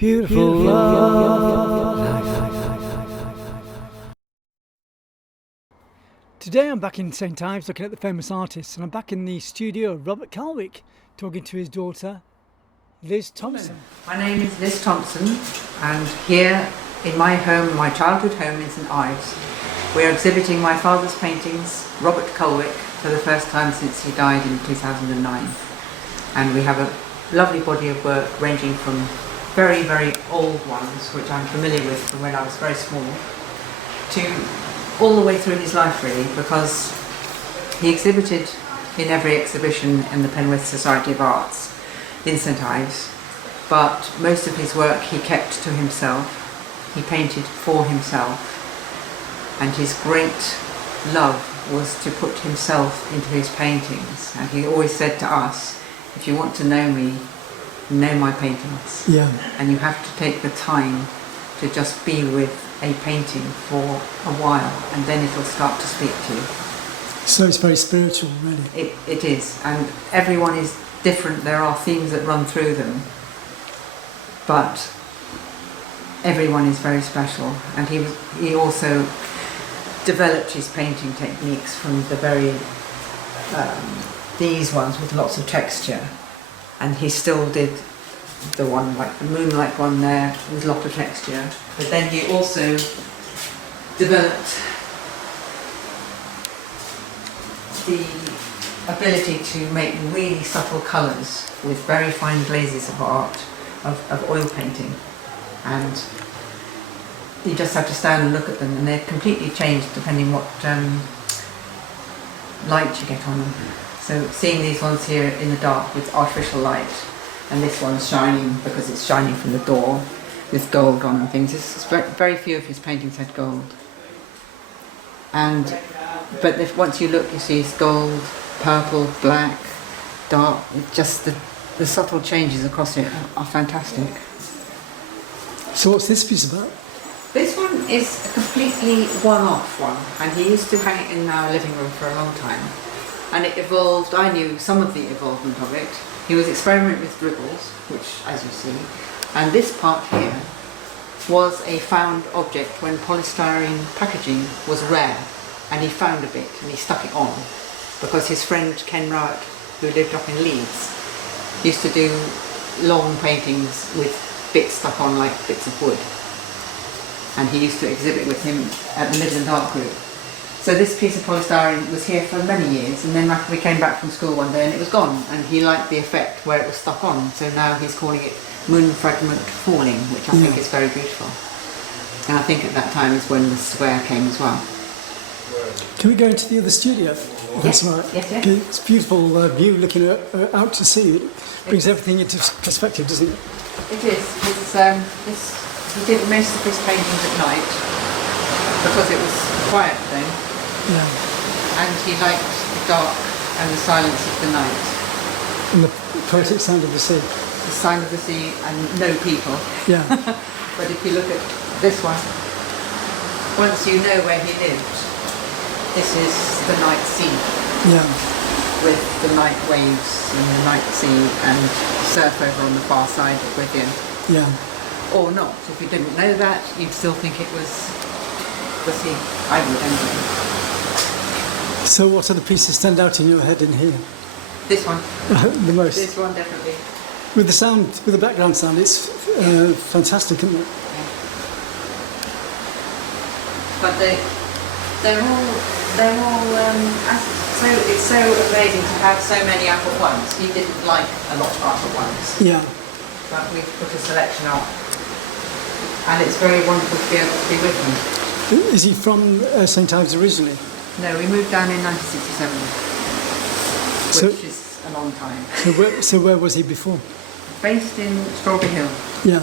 Beautiful love. Today I'm back in St Ives looking at the famous artists, and I'm back in the studio of Robert Calwick talking to his daughter Liz Thompson. My name is Liz Thompson, and here in my home, my childhood home in St Ives, we are exhibiting my father's paintings, Robert Calwick, for the first time since he died in 2009. And we have a lovely body of work ranging from very, very old ones, which I'm familiar with from when I was very small, to all the way through his life really, because he exhibited in every exhibition in the Penwith Society of Arts in St Ives, but most of his work he kept to himself. He painted for himself, and his great love was to put himself into his paintings. And he always said to us, if you want to know me, know my paintings. Yeah. And you have to take the time to just be with a painting for a while, and then it'll start to speak to you. So it's very spiritual, really. It is, and everyone is different. There are themes that run through them, but everyone is very special. And he also developed his painting techniques from the very these ones with lots of texture, and he still did the one like the moonlight one there with a lot of texture, but then he also developed the ability to make really subtle colours with very fine glazes of art, of oil painting, and you just have to stand and look at them, and they're completely changed depending what light you get on them. So seeing these ones here in the dark with artificial light, and this one's shining because it's shining from the door with gold on and things. Very few of his paintings had gold. But once you look, you see it's gold, purple, black, dark. Just the subtle changes across it are fantastic. So what's this piece about? This one is a completely one-off one, and he used to hang it in our living room for a long time. And it evolved, I knew some of the evolvement of it. He was experimenting with dribbles, which, as you see, and this part here was a found object when polystyrene packaging was rare, and he found a bit and he stuck it on because his friend Ken Rowett, who lived up in Leeds, used to do long paintings with bits stuck on like bits of wood, and he used to exhibit with him at the Midland Art Group. So this piece of polystyrene was here for many years, and then we came back from school one day and it was gone, and he liked the effect where it was stuck on, so now he's calling it Moon Fragment Falling, which I think is very beautiful. And I think at that time is when the square came as well. Can we go into the other studio? Yes. That's right. Yes. It's a beautiful view looking out to sea. It brings everything into perspective, doesn't it? It is. He did most of his paintings at night because it was quiet then. Yeah. And he liked the dark and the silence of the night. And the poetic sound of the sea. The sound of the sea and no people. Yeah. But if you look at this one, once you know where he lived, this is the night sea. Yeah. With the night waves and the night sea and surf over on the far side with him. Yeah. Or not. If you didn't know that, you'd still think it was the sea. I would anyway. So what other pieces stand out in your head in here? This one. The most? This one, definitely. With the sound, with the background sound, it's fantastic, isn't it? Yeah. But they're all so it's so amazing to have so many up at once. He didn't like a lot up at once. Yeah. But we've put a selection up, and it's very wonderful to be able to be with him. Is he from St Ives originally? No, we moved down in 1967, which is a long time. So where was he before? Based in Strawberry Hill, Yeah.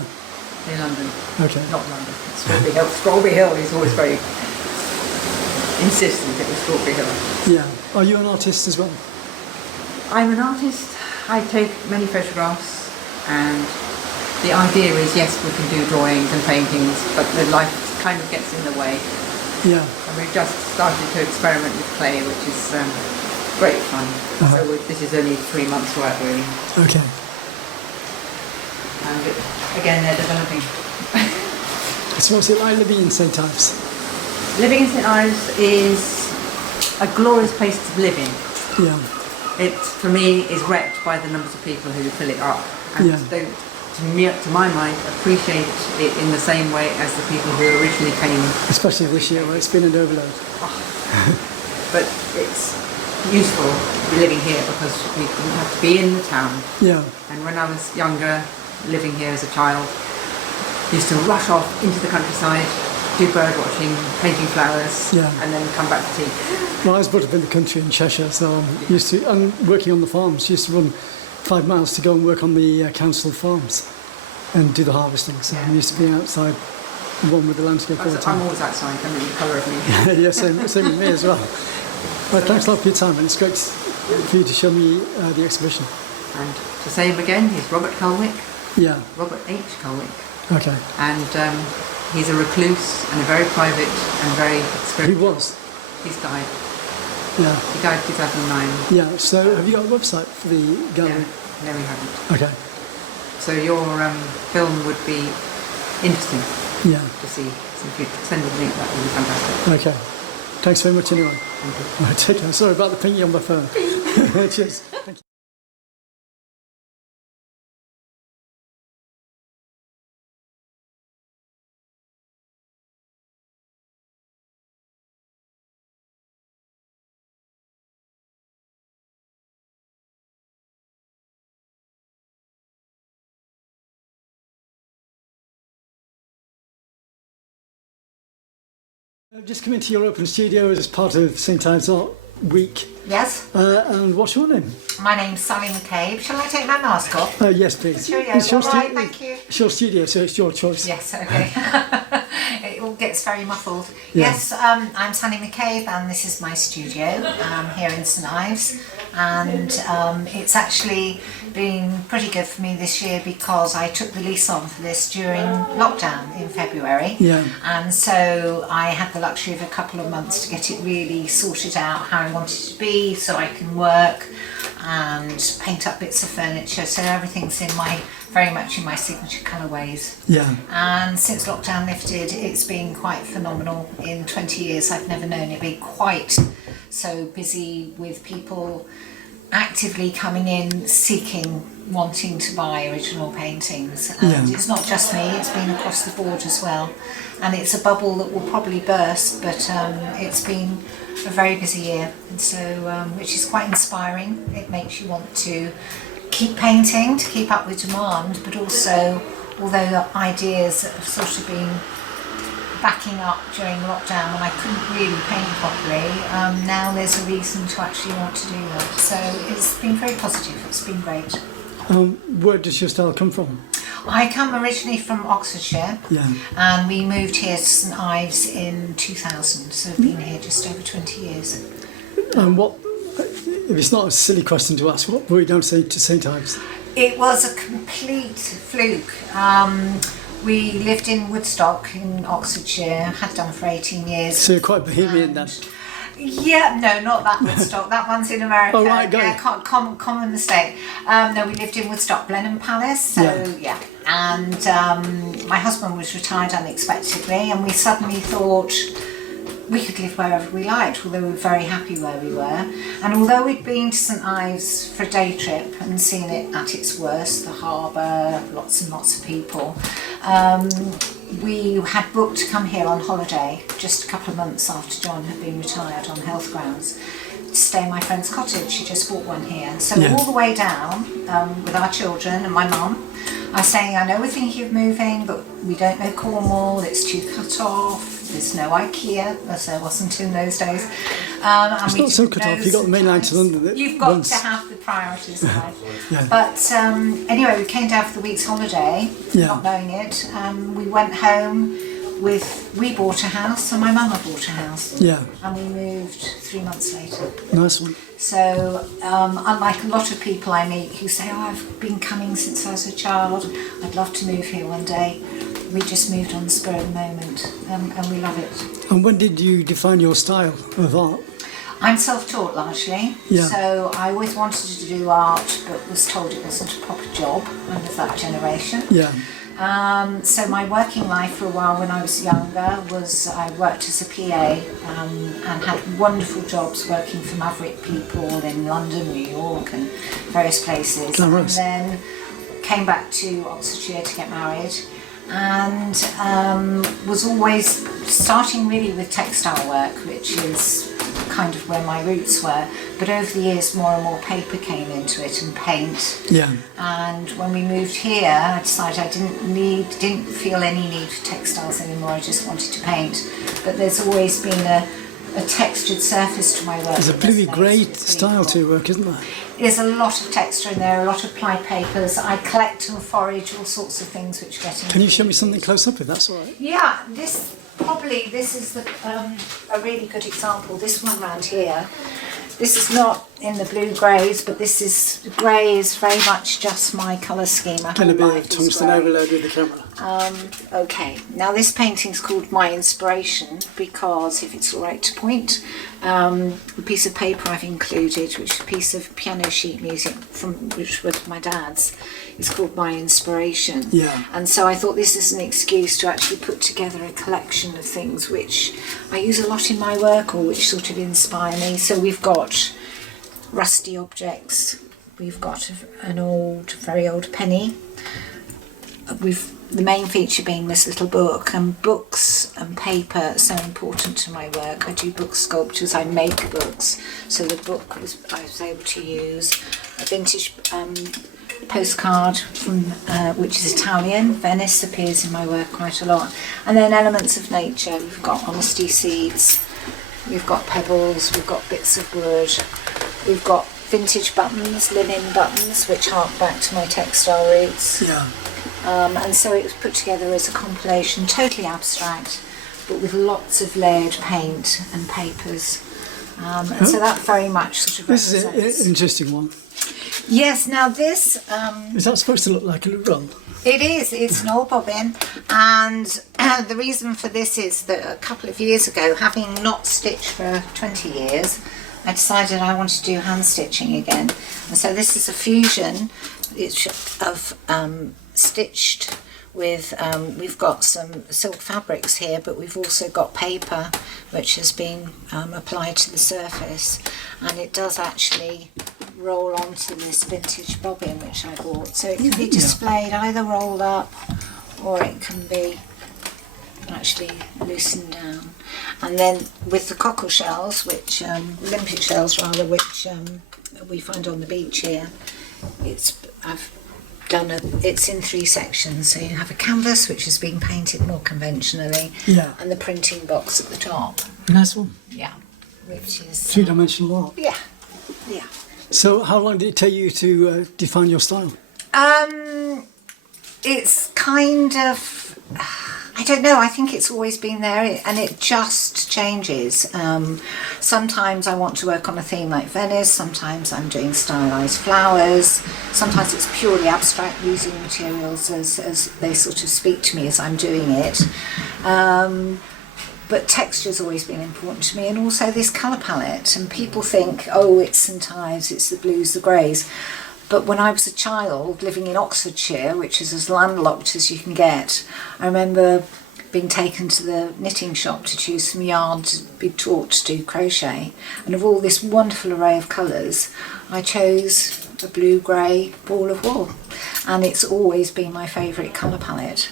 in London. Okay. Not London, Strawberry Hill. Strawberry Hill, he's always very insistent it was Strawberry Hill. Yeah. Are you an artist as well? I'm an artist. I take many photographs, and the idea is, yes, we can do drawings and paintings, but the life kind of gets in the way. Yeah. And we've just started to experiment with clay, which is great fun. So this is only 3 months work really. Okay. And and again they're developing. So what's it like living in St Ives? Living in St Ives is a glorious place to live in. Yeah. It, for me, is wrecked by the numbers of people who fill it up and don't, to my mind, appreciate it in the same way as the people who originally came. Especially this year where it's been an overload. But it's useful to be living here because we didn't have to be in the town. Yeah. And when I was younger, living here as a child, used to rush off into the countryside, do bird watching, painting flowers, and then come back to tea. Well, I was brought up in the country in Cheshire, so I'm used to, and working on the farms, used to run 5 miles to go and work on the council farms and do the harvesting. So I'm used to being outside, one with the landscape all the time. I'm always outside, I mean the colour of me. Yeah, same with me as well. Well, thanks a lot for your time, and it's great for you to show me the exhibition. And to say him again, he's Robert Calwick. Yeah. Robert H. Calwick. Okay. And he's a recluse and a very private and very spiritual. He was? He's died. Yeah. He died in 2009. Yeah, so have you got a website for the gallery? No, we haven't. Okay. So your film would be interesting to see. So if you could send a link, that would be fantastic. Okay. Thanks very much anyway. Thank you. Right, take care. Sorry about the pingy on my phone. Cheers. Thank you. I've just come into your open studio as part of St Ives Art Week. Yes. And what's your name? My name's Sally McAbe. Shall I take my mask off? Yes, please. Cheerio. It's your, All right, thank you. It's your studio, so it's your choice. Yes, okay. It all gets very muffled. Yeah. Yes, I'm Sally McAbe and this is my studio here in St Ives. And it's actually been pretty good for me this year because I took the lease on for this during lockdown in February. Yeah. And so I had the luxury of a couple of months to get it really sorted out how I wanted it to be so I can work and paint up bits of furniture. So everything's very much in my signature colourways. Yeah. And since lockdown lifted, it's been quite phenomenal. In 20 years, I've never known it be quite so busy with people actively coming in, seeking, wanting to buy original paintings. And it's not just me, it's been across the board as well. And it's a bubble that will probably burst, but it's been a very busy year. And so, which is quite inspiring. It makes you want to keep painting, to keep up with demand, but also, although the ideas that have sort of been backing up during lockdown when I couldn't really paint properly, now there's a reason to actually want to do that. So it's been very positive, it's been great. Where does your style come from? I come originally from Oxfordshire, and we moved here to St Ives in 2000, so I've been here just over 20 years. And what, if it's not a silly question to ask, what were you down to St Ives? It was a complete fluke. We lived in Woodstock in Oxfordshire, had done for 18 years. So you're quite bohemian then? Yeah, no, not that Woodstock. That one's in America. Oh, right, go. Yeah, common mistake. No, we lived in Woodstock, Blenheim Palace. So yeah. And my husband was retired unexpectedly, and we suddenly thought we could live wherever we liked, although we were very happy where we were. And although we'd been to St Ives for a day trip and seen it at its worst, the harbour, lots and lots of people, we had booked to come here on holiday just a couple of months after John had been retired on health grounds, to stay in my friend's cottage. She just bought one here. So all the way down with our children and my mum, I was saying, I know we're thinking of moving, but we don't know Cornwall, it's too cut off, there's no IKEA, as there wasn't in those days. It's not so cut off, you've got the main line to London. You've got to have the priorities in life. But anyway, we came down for the week's holiday, not knowing it. We went home we bought a house and my mum had bought a house. Yeah. And we moved 3 months later. Nice one. So, unlike a lot of people I meet who say, oh, I've been coming since I was a child, I'd love to move here one day, we just moved on the spur of the moment, and we love it. And when did you define your style of art? I'm self-taught largely, Yeah. so I always wanted to do art, but was told it wasn't a proper job. I'm of that generation. Yeah. So my working life for a while when I was younger was I worked as a PA and had wonderful jobs working for maverick people in London, New York and various places. Glamorous. And then came back to Oxfordshire to get married and was always starting really with textile work, which is kind of where my roots were, but over the years more and more paper came into it and paint. Yeah. And when we moved here, I decided I didn't feel any need for textiles anymore. I just wanted to paint. But there's always been a textured surface to my work. There's a bluey grey style to your work, isn't there? There's a lot of texture in there, a lot of ply papers. I collect and forage all sorts of things which get in. Can you show me something close up if that's all right? Yeah, this is a really good example. This one round here. This is not in the blue greys, but the grey is very much just my colour scheme. Can it be a tungsten overload with the camera? Okay, now this painting's called My Inspiration because, if it's all right to point, the piece of paper I've included, which is a piece of piano sheet music which was my dad's, is called My Inspiration. Yeah. And so I thought this is an excuse to actually put together a collection of things which I use a lot in my work or which sort of inspire me. So we've got rusty objects, we've got an very old penny, the main feature being this little book, and books and paper are so important to my work. I do book sculptures, I make books, so the book I was able to use. A vintage postcard from which is Italian. Venice appears in my work quite a lot. And then elements of nature. We've got honesty seeds, we've got pebbles, we've got bits of wood, we've got vintage buttons, linen buttons, which hark back to my textile roots. Yeah. And so it was put together as a compilation, totally abstract, but with lots of layered paint and papers. And so that very much sort of This is represents... an interesting one. Yes, now this... Is that supposed to look like a roll? It is, it's an old bobbin, and the reason for this is that a couple of years ago, having not stitched for 20 years, I decided I wanted to do hand stitching again. And so this is a fusion of stitched with, we've got some silk fabrics here, but we've also got paper which has been applied to the surface, and it does actually roll onto this vintage bobbin which I bought. So it can be displayed either rolled up or it can be actually loosened down. And then with the cockle shells, which limpet shells rather, which we find on the beach here, it's in 3 sections. So you have a canvas which has been painted more conventionally, and the printing box at the top. Nice one. Yeah, which is 3-dimensional art. yeah. So how long did it take you to define your style? It's kind of, I don't know, I think it's always been there and it just changes. Sometimes I want to work on a theme like Venice, sometimes I'm doing stylised flowers, sometimes it's purely abstract, using materials as they sort of speak to me as I'm doing it. But texture's always been important to me, and also this colour palette. And people think, oh, it's St Ives, it's the blues, the greys. But when I was a child living in Oxfordshire, which is as landlocked as you can get, I remember being taken to the knitting shop to choose some yarn to be taught to do crochet. And of all this wonderful array of colours, I chose a blue-grey ball of wool. And it's always been my favourite colour palette.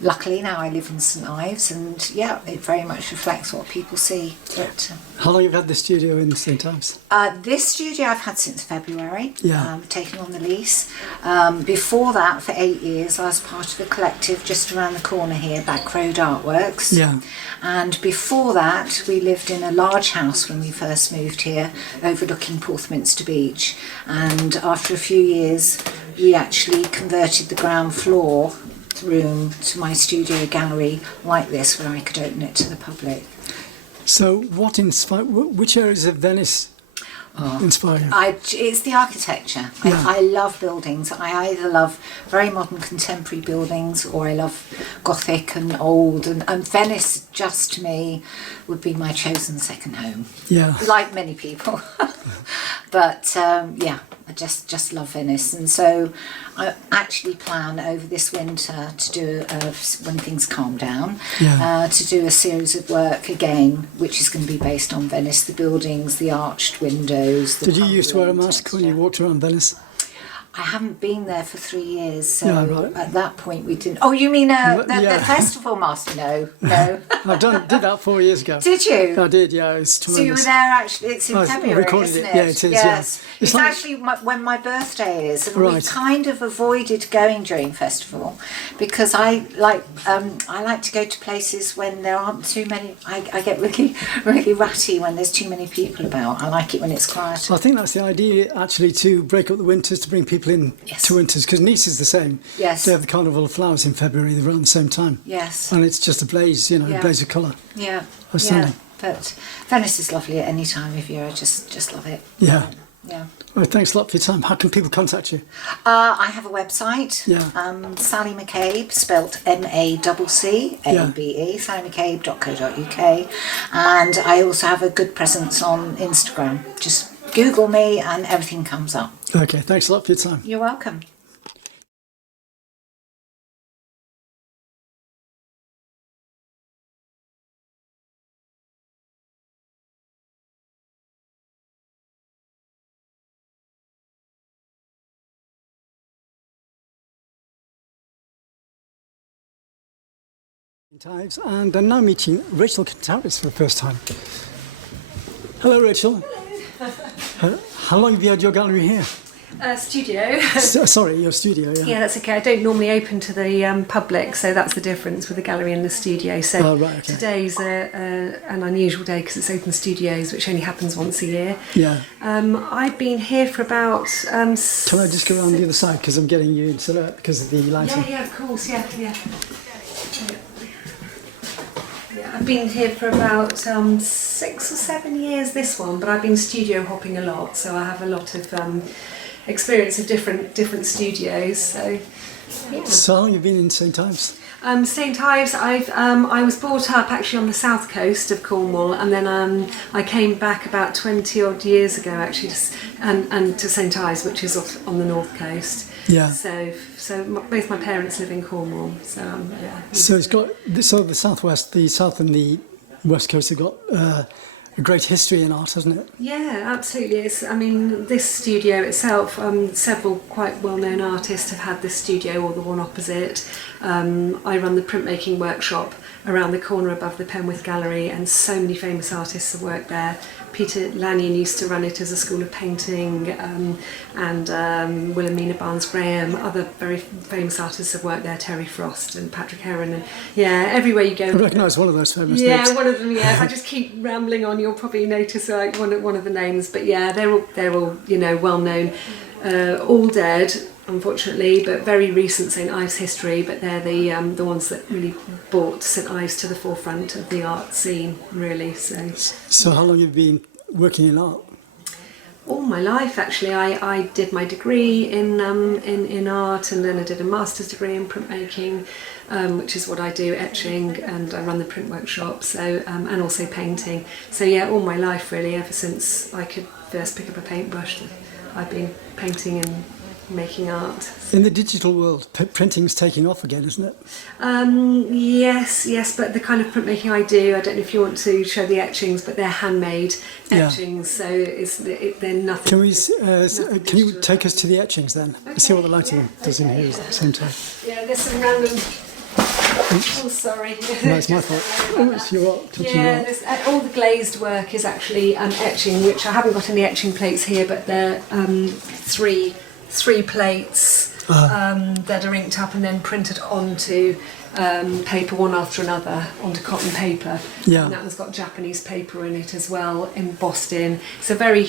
Luckily now I live in St Ives, and yeah, it very much reflects what people see. But, How long have you had the studio in St Ives? this studio I've had since February, Yeah. taken on the lease. Before that, for 8 years, I was part of a collective just around the corner here, Back Road Artworks. Yeah. And before that, we lived in a large house when we first moved here, overlooking Porthminster Beach. And after a few years, we actually converted the ground floor room to my studio gallery like this, where I could open it to the public. So what inspired, which areas of Venice inspire you? It's the architecture. Yeah. I love buildings. I either love very modern contemporary buildings or I love Gothic and old. And Venice, just to me, would be my chosen second home. Yeah. Like many people. But yeah, I just love Venice. And so I actually plan over this winter to do, when things calm down, to do a series of work again, which is going to be based on Venice, the buildings, the arched windows. The Did you used to wear a crumbling mask when you texture. walked around Venice? I haven't been there for 3 years, so Yeah, right. at that point we didn't. Oh, you mean the festival mask? No. I did that 4 years ago. Did you? I did, yeah. It's So you were tremendous. there actually, it's in I February, recorded isn't it. it? Yeah, it is, yeah. Yes. It's It's like- actually when my birthday is, and we Right. kind of avoided going during festival because I like to go to places when there aren't too many. I get really, really ratty when there's too many people about. I like it when it's quiet. I think that's the idea, actually, to break up the winters, to bring people in Yes. to winters, because Nice is the same. Yes. They have the Carnival of Flowers in February, they're around the same time. Yes. And it's just a blaze, a Yeah. blaze of colour. Yeah. Outstanding. Yeah. But Venice is lovely at any time of year. I just love it. Yeah. Yeah. Well, thanks a lot for your time. How can people contact you? I have a website. Yeah. Sally McAbe, spelt MACCABE, sallymccabe.co.uk. And I also have a good presence on Instagram. Just Google me and everything comes up. Okay, thanks a lot for your time. You're welcome. Ives, and I'm now meeting Rachael Kantaris for the first time. Hello, Rachael. How long have you had your gallery here? Studio. Sorry, your studio, yeah. Yeah, that's okay. I don't normally open to the public, so that's the difference with the gallery and the studio. So Oh, right, okay. today's an unusual day because it's open studios, which only happens once a year. Yeah. I've been here for about. Can I just go around the other side, because I'm getting you into that because of the lighting? Yeah, of course, yeah. I've been here for about 6 or 7 years, this one, but I've been studio hopping a lot, so I have a lot of experience of different studios. So, yeah. So how long have you been in St Ives? St Ives, I was brought up actually on the south coast of Cornwall, and then I came back about 20 odd years ago actually, and to St Ives, which is off on the north coast. Yeah. So both my parents live in Cornwall. So yeah. So it's got the southwest, the south and the west coast have got a great history in art, hasn't it? Yeah, absolutely. This studio itself, several quite well-known artists have had this studio or the one opposite. I run the printmaking workshop around the corner above the Penwith Gallery, and so many famous artists have worked there. Peter Lanyon used to run it as a school of painting, and Wilhelmina Barnes-Graham. Other very famous artists have worked there, Terry Frost and Patrick Heron, and yeah, everywhere you go. I recognise one of those famous Yeah, names. one of them. Yeah, if I just keep rambling on, you'll probably notice like one of the names. But yeah, they're all well known. All dead, unfortunately, but very recent St Ives history. But they're the ones that really brought St Ives to the forefront of the art scene, really. So how long have you been working in art? All my life, actually. I did my degree in art, and then I did a master's degree in printmaking, which is what I do, etching, and I run the print workshop. So and also painting. So yeah, all my life really, ever since I could first pick up a paintbrush, I've been painting and making art. In the digital world, printing's taking off again, isn't it? Yes, but the kind of printmaking I do, I don't know if you want to show the etchings, but they're handmade etchings, so they're nothing. Can you take us to the etchings then? Okay, Let's see what the lighting does in here at the same time. Yeah, there's some random. Oops. Oh, sorry. No, it's my fault. Oh, it's your art. Yeah, all the glazed work is actually etching, which I haven't got any etching plates here, but they're three plates that are inked up and then printed onto paper one after another, onto cotton paper. Yeah. And that one's got Japanese paper in it as well, embossed in. It's a very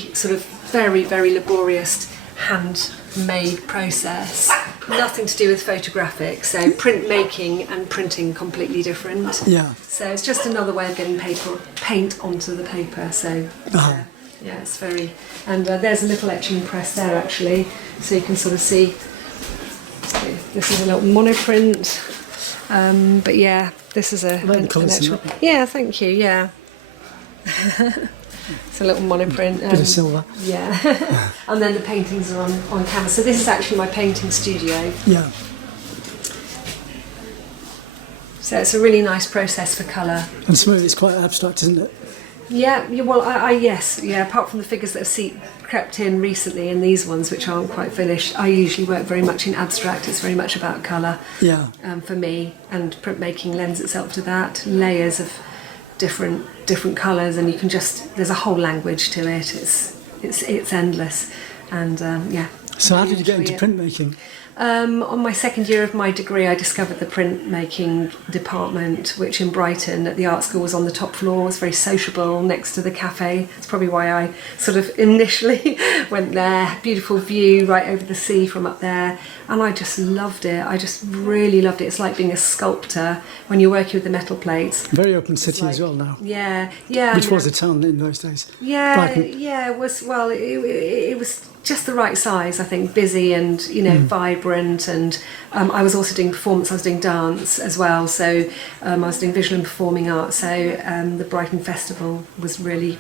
very laborious handmade process. Nothing to do with photographic, so printmaking and printing completely different. Yeah. So it's just another way of getting paint onto the paper. So Uh-huh. Yeah, it's very, and there's a little etching press there actually, so you can sort of see. This is a little monoprint, but yeah, this is I like the colours in that one. Yeah, thank you. Yeah, it's a little monoprint. Bit of silver. Yeah, and then the paintings are on canvas. So this is actually my painting studio. Yeah. So it's a really nice process for colour. And some of it's quite abstract, isn't it? Yeah, well, yes, apart from the figures that have crept in recently in these ones, which aren't quite finished, I usually work very much in abstract. It's very much about colour for me, and printmaking lends itself to that. Layers of different colours, and you can there's a whole language to it. It's endless, and yeah. So how did you get into printmaking? On my second year of my degree, I discovered the printmaking department, which in Brighton at the art school was on the top floor. It was very sociable next to the cafe. That's probably why I sort of initially went there. Beautiful view right over the sea from up there, and I just loved it. I just really loved it. It's like being a sculptor when you're working with the metal plates. Very open city as well now. Yeah. Which was a town in those days. Yeah, Brighton. yeah. It was it was just the right size, I think, busy and vibrant, and I was also doing performance. I was doing dance as well, so I was doing visual and performing art. So the Brighton Festival was really,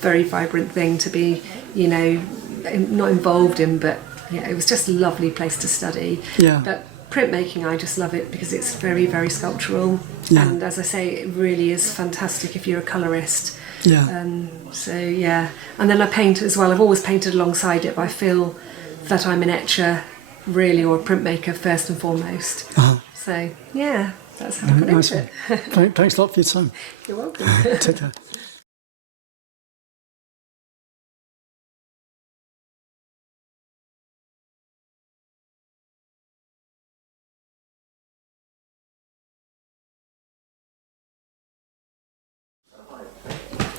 very vibrant thing to be, not involved in, but yeah, it was just a lovely place to study. Yeah. But printmaking, I just love it because it's very, very sculptural, and as I say, it really is fantastic if you're a colourist. Yeah. So yeah, and then I paint as well. I've always painted alongside it, but I feel that I'm an etcher, really, or a printmaker first and foremost. So yeah, that's how I got Nice into one. it. Thanks a lot for your time. You're welcome. Take care.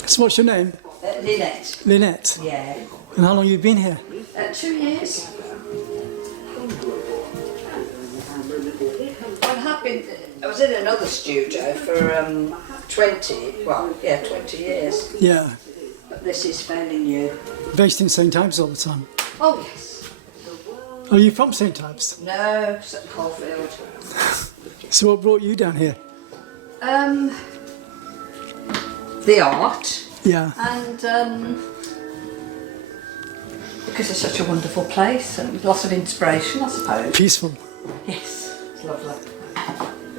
So what's your name? Lynette. Lynette. Yeah. And how long have you been here? 2 years. I was in another studio for 20 years. Yeah. But this is fairly new. Based in St Ives all the time. Oh yes. Are you from St Ives? No, St Caulfield. So what brought you down here? The art. Yeah. And because it's such a wonderful place and lots of inspiration, I suppose. Peaceful. Yes, it's lovely.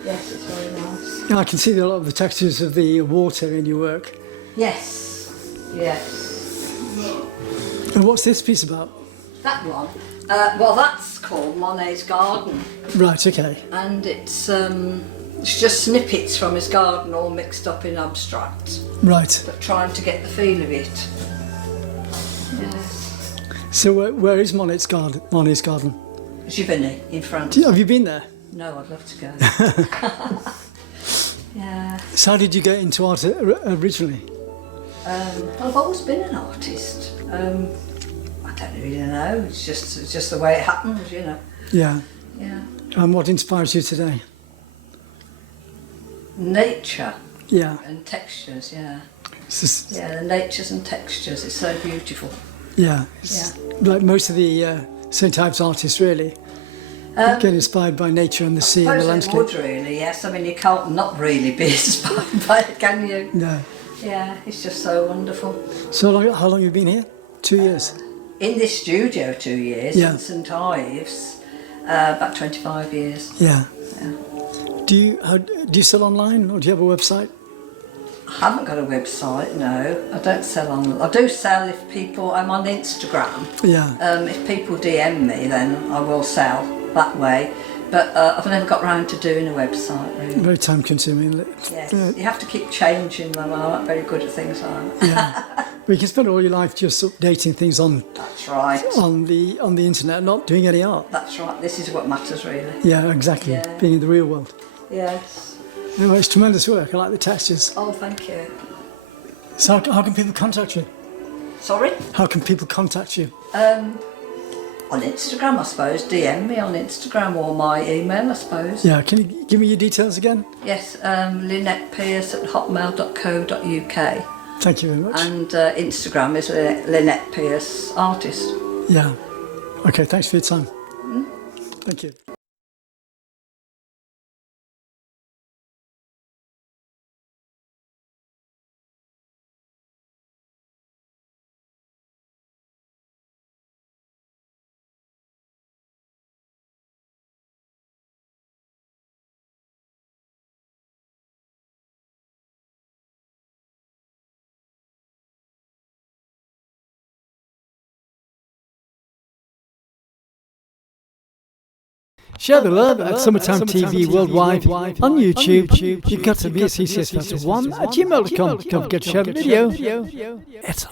Yes, it's very nice. Yeah, I can see a lot of the textures of the water in your work. Yes, yes. And what's this piece about? That one? Well, that's called Monet's Garden. Right, okay. And it's just snippets from his garden all mixed up in abstract, Right. but trying to get the feel of it. Yes. So where is Monet's garden? Monet's garden? Givigny in France. Have you been there? No, I'd love to go. Yeah. So how did you get into art originally? Well, I've always been an artist. I don't really know. It's just the way it happens, you know. Yeah. Yeah. And what inspires you today? Nature Yeah. and textures. Yeah. It's just, Yeah, the natures and textures. It's so beautiful. yeah. It's like most of the St Ives artists really get inspired by nature and the sea and the I landscape. would really, yes. I mean, you can't not really be inspired by it, can you? No. Yeah, it's just so wonderful. So how long have you been here? 2 years. In this studio, 2 years. Yeah. In St Ives, about 25 years. Yeah. Yeah. Do you sell online or do you have a website? I haven't got a website, no. I don't sell on. I do sell if people. I'm on Instagram. Yeah. If people DM me, then I will sell that way. But I've never got round to doing a website, really. Very time consuming. Yes. You have to keep changing them. I'm not very good at things like that. Yeah. But you can spend all your life just updating things on That's right. the internet, not doing any art. That's right. This is what matters, really. Yeah, exactly. Yeah. Being in the real world. Yes. Anyway, it's tremendous work. I like the textures. Oh, thank you. So how can people contact you? Sorry? How can people contact you? On Instagram, I suppose. DM me on Instagram or my email, I suppose. Yeah, can you give me your details again? Yes, Lynette Pierce at hotmail.co.uk. Thank you very much. And Instagram is Lynette Pierce Artist. Yeah. Okay, thanks for your time. Thank you. Share the love at Summertime TV Worldwide on YouTube. You've got to be a CCS1 at gmail.com. Don't forget to share the video. It's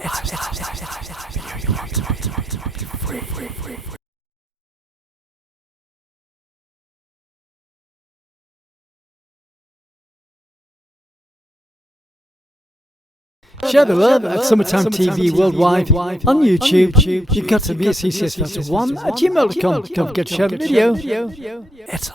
Share the love at Summertime TV Worldwide on YouTube. You've got to be a CCS1 at gmail.com. Don't forget to share the video. It's